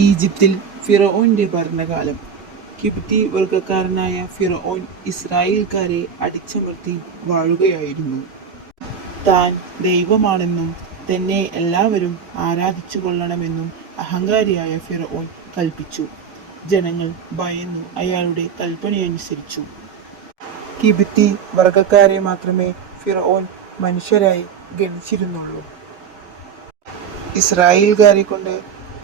ഈജിപ്തിൽ ഫിറഔന്റെ ഭരണകാലം. കിബ്തി വർഗക്കാരനായ ഫിറഔൻ ഇസ്രായേൽക്കാരെ അടിച്ചമർത്തി വാഴുകയായിരുന്നു. താൻ ദൈവമാണെന്നും തന്നെ എല്ലാവരും ആരാധിച്ചു കൊള്ളണമെന്നും അഹങ്കാരിയായ ഫിറഔൻ കൽപ്പിച്ചു. ജനങ്ങൾ ഭയന്നു അയാളുടെ കൽപ്പനയനുസരിച്ചു. കിബ്തി വർഗക്കാരെ മാത്രമേ ഫിറഔൻ മനുഷ്യരായി ഗണിച്ചിരുന്നുള്ളൂ. ഇസ്രായേൽക്കാരെ കൊണ്ട്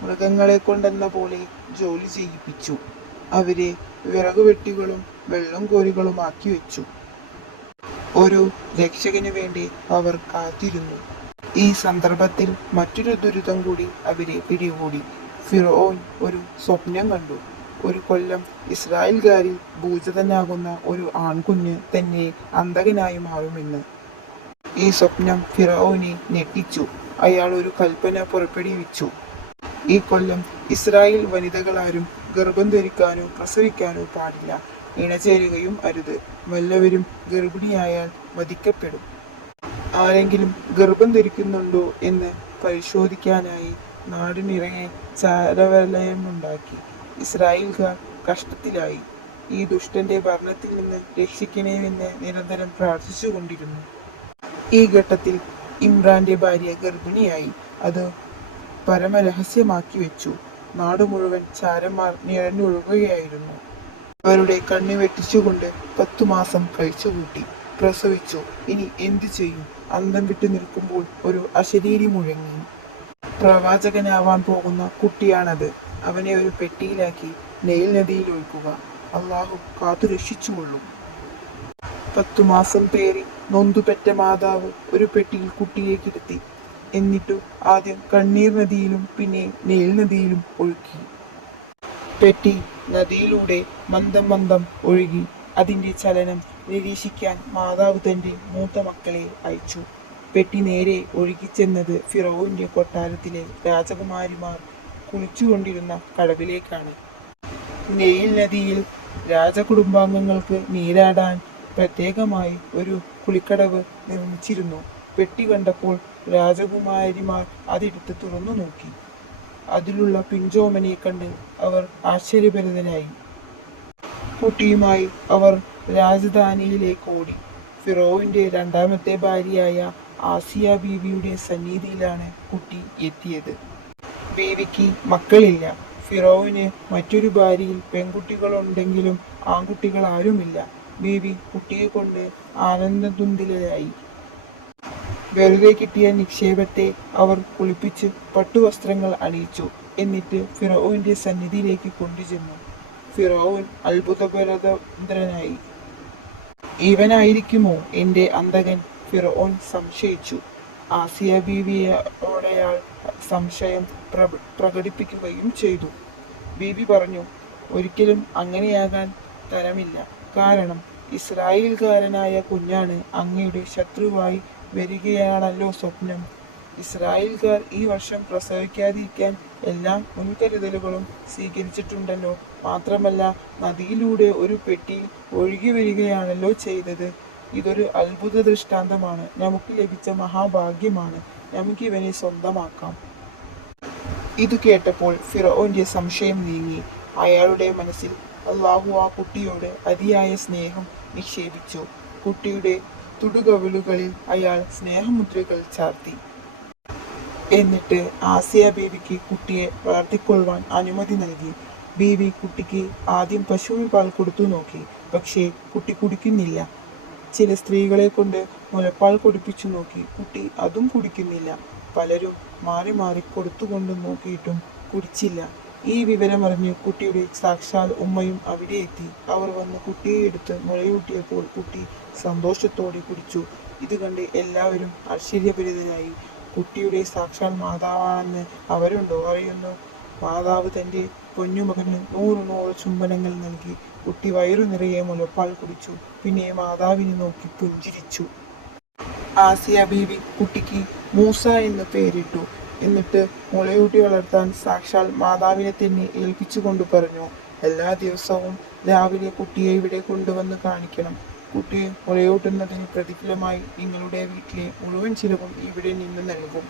മൃഗങ്ങളെ കൊണ്ടെന്ന പോലെ ജോലി ചെയ്യിപ്പിച്ചു. അവരെ വിറകുവെട്ടികളും വെള്ളം കോരികളുമാക്കി വെച്ചു. ഒരു രക്ഷകന് വേണ്ടി അവർ കാത്തിരുന്നു. ഈ സന്ദർഭത്തിൽ മറ്റൊരു ദുരിതം കൂടി അവരെ പിടികൂടി. ഫിറഔൻ ഒരു സ്വപ്നം കണ്ടു. ഒരു കൊല്ലം ഇസ്രായേൽക്കാരിൽ ഭൂചിതനാകുന്ന ഒരു ആൺകുഞ്ഞ് തന്നെ അന്തകനായി മാറുമെന്ന്. ഈ സ്വപ്നം ഫിറഔനെ ഞെട്ടിച്ചു. അയാൾ ഒരു കൽപ്പന പുറപ്പെടുവിച്ചു. ഈ കൊല്ലം ഇസ്രായേൽ വനിതകളാരും ഗർഭം ധരിക്കാനോ പ്രസവിക്കാനോ പാടില്ല. ഇണചേരുകയും അരുത്. വല്ലവരും ഗർഭിണിയായാൽ വധിക്കപ്പെടും. ആരെങ്കിലും ഗർഭം ധരിക്കുന്നുണ്ടോ എന്ന് പരിശോധിക്കാനായി നാടിനിറങ്ങെ ചാരവലയമുണ്ടാക്കി. ഇസ്രായേൽക്കാർ കഷ്ടത്തിലായി. ഈ ദുഷ്ടന്റെ ഭരണത്തിൽ നിന്ന് രക്ഷിക്കണമെന്ന് നിരന്തരം പ്രാർത്ഥിച്ചുകൊണ്ടിരുന്നു. ഈ ഘട്ടത്തിൽ ഇമ്രാന്റെ ഭാര്യ ഗർഭിണിയായി. അത് പരമരഹസ്യമാക്കി വെച്ചു. നാടു മുഴുവൻ ചാരന്മാർ നിറഞ്ഞൊഴുകുകയായിരുന്നു. അവരുടെ കണ്ണു വെട്ടിച്ചുകൊണ്ട് 10 മാസം കഴിച്ചുകൂട്ടി. പ്രസവിച്ചു. ഇനി എന്തു ചെയ്യും? അന്തം വിട്ടു നിൽക്കുമ്പോൾ ഒരു അശരീരി മുഴങ്ങി. പ്രവാചകനാവാൻ പോകുന്ന കുട്ടിയാണത്. അവനെ ഒരു പെട്ടിയിലാക്കി നൈൽ നദിയിൽ ഒഴുക്കുക. അള്ളാഹു കാത്തു രക്ഷിച്ചുകൊള്ളും. 10 മാസം പേറി നൊന്തുപെറ്റ മാതാവ് ഒരു പെട്ടിയിൽ കുട്ടിയെ കിടത്തി. എന്നിട്ടു ആദ്യം കണ്ണീർ നദിയിലും പിന്നെ നൈൽ നദിയിലും ഒഴുക്കി. പെട്ടി നദിയിലൂടെ മന്ദം മന്ദം ഒഴുകി. അതിന്റെ ചലനം നിരീക്ഷിക്കാൻ മാതാവ് തന്റെ മൂത്ത മക്കളെ അയച്ചു. പെട്ടി നേരെ ഒഴുകിച്ചെന്നത് ഫിറഔന്റെ കൊട്ടാരത്തിലെ രാജകുമാരിമാർ കുളിച്ചുകൊണ്ടിരുന്ന കടവിലേക്കാണ്. നൈൽ നദിയിൽ രാജകുടുംബാംഗങ്ങൾക്ക് നീരാടാൻ പ്രത്യേകമായി ഒരു കുളിക്കടവ് നിർമ്മിച്ചിരുന്നു. പെട്ടി കണ്ടപ്പോൾ രാജകുമാരിമാർ അതെടുത്ത് തുറന്നു നോക്കി. അതിലുള്ള പിഞ്ചോമനെ കണ്ട് അവർ ആശ്ചര്യഭരിതരായി. കുട്ടിയുമായി അവർ രാജധാനിയിലേക്ക് ഓടി. ഫിറോവിന്റെ രണ്ടാമത്തെ ഭാര്യയായ ആസിയ ബീവിയുടെ സന്നിധിയിലാണ് കുട്ടി എത്തിയത്. ബീവിക്ക് മക്കളില്ല. ഫിറോവിന് മറ്റൊരു ഭാര്യയിൽ പെൺകുട്ടികളുണ്ടെങ്കിലും ആൺകുട്ടികൾ ആരുമില്ല. ബീവി കുട്ടിയെ കൊണ്ട് ആനന്ദതുന്തിലായി. വെറുതെ കിട്ടിയ നിക്ഷേപത്തെ അവർ കുളിപ്പിച്ച് പട്ടുവസ്ത്രങ്ങൾ അണിയിച്ചു. എന്നിട്ട് ഫിറഔന്റെ സന്നിധിയിലേക്ക് കൊണ്ടുചെന്നു. ഫിറഔൻ അത്ഭുതപരതന്ത്രനായി. ഇവനായിരിക്കുമോ എന്റെ അന്തകൻ? ഫിറഔൻ സംശയിച്ചു. ആസിയ ബീവിയോടയാൾ സംശയം പ്രകടിപ്പിക്കുകയും ചെയ്തു. ബീവി പറഞ്ഞു, ഒരിക്കലും അങ്ങനെയാകാൻ തരമില്ല. കാരണം ഇസ്രായേൽക്കാരനായ കുഞ്ഞാണ്. അങ്ങയുടെ ശത്രുവായി വരികയാണല്ലോ സ്വപ്നം. ഇസ്രായേൽക്കാർ ഈ വർഷം പ്രസവിക്കാതിരിക്കാൻ എല്ലാ മുൻകരുതലുകളും സ്വീകരിച്ചിട്ടുണ്ടല്ലോ. മാത്രമല്ല നദിയിലൂടെ ഒരു പെട്ടിയിൽ ഒഴുകി വരികയാണല്ലോ ചെയ്തത്. ഇതൊരു അത്ഭുത ദൃഷ്ടാന്തമാണ്. നമുക്ക് ലഭിച്ച മഹാഭാഗ്യമാണ്. നമുക്കിവനെ സ്വന്തമാക്കാം. ഇത് കേട്ടപ്പോൾ ഫിറഔന്റെ സംശയം നീങ്ങി. അയാളുടെ മനസ്സിൽ അള്ളാഹു ആ കുട്ടിയോട് അതിയായ സ്നേഹം നിക്ഷേപിച്ചു. കുട്ടിയുടെ തുടുകവിളുകളിൽ അയാൾ സ്നേഹമുദ്രകൾ ചാർത്തി. എന്നിട്ട് ആസിയ ബീവിക്ക് കുട്ടിയെ വളർത്തിക്കൊള്ളുവാൻ അനുമതി നൽകി. ബീവി കുട്ടിക്ക് ആദ്യം പശുവിൻ പാൽ കൊടുത്തു നോക്കി. പക്ഷേ കുട്ടി കുടിക്കുന്നില്ല. ചില സ്ത്രീകളെ കൊണ്ട് മുലപ്പാൽ കുടിപ്പിച്ചു നോക്കി. കുട്ടി അതും കുടിക്കുന്നില്ല. പലരും മാറി മാറി കൊടുത്തുകൊണ്ട് നോക്കിയിട്ടും കുടിച്ചില്ല. ഈ വിവരമറിഞ്ഞ് കുട്ടിയുടെ സാക്ഷാൽ ഉമ്മയും അവിടെ എത്തി. അവർ വന്ന് കുട്ടിയെ എടുത്ത് മുലയൂട്ടിയപ്പോൾ കുട്ടി സന്തോഷത്തോടെ കുടിച്ചു. ഇത് കണ്ട് എല്ലാവരും ആശ്ചര്യഭരിതരായി. കുട്ടിയുടെ സാക്ഷാൽ മാതാവാണെന്ന് അവരുണ്ടോ അറിയുന്നു. മാതാവ് തൻ്റെ പൊന്നുമകന് 100 ചുംബനങ്ങൾ നൽകി. കുട്ടി വയറു നിറയെ മുലപ്പാൽ കുടിച്ചു. പിന്നെ മാതാവിനെ നോക്കി പുഞ്ചിരിച്ചു. ആസിയ ബീവി കുട്ടിക്ക് മൂസ എന്ന് പേരിട്ടു. എന്നിട്ട് മുലയൂട്ടി വളർത്താൻ സാക്ഷാൽ മാതാവിനെ തന്നെ ഏൽപ്പിച്ചുകൊണ്ട് പറഞ്ഞു, എല്ലാ ദിവസവും രാവിലെ കുട്ടിയെ ഇവിടെ കൊണ്ടുവന്ന് കാണിക്കണം. കുട്ടിയെ മുലയൂട്ടുന്നതിന് പ്രതിഫലമായി നിങ്ങളുടെ വീട്ടിലെ മുഴുവൻ ചിലവും ഇവിടെ നിന്ന് നൽകും.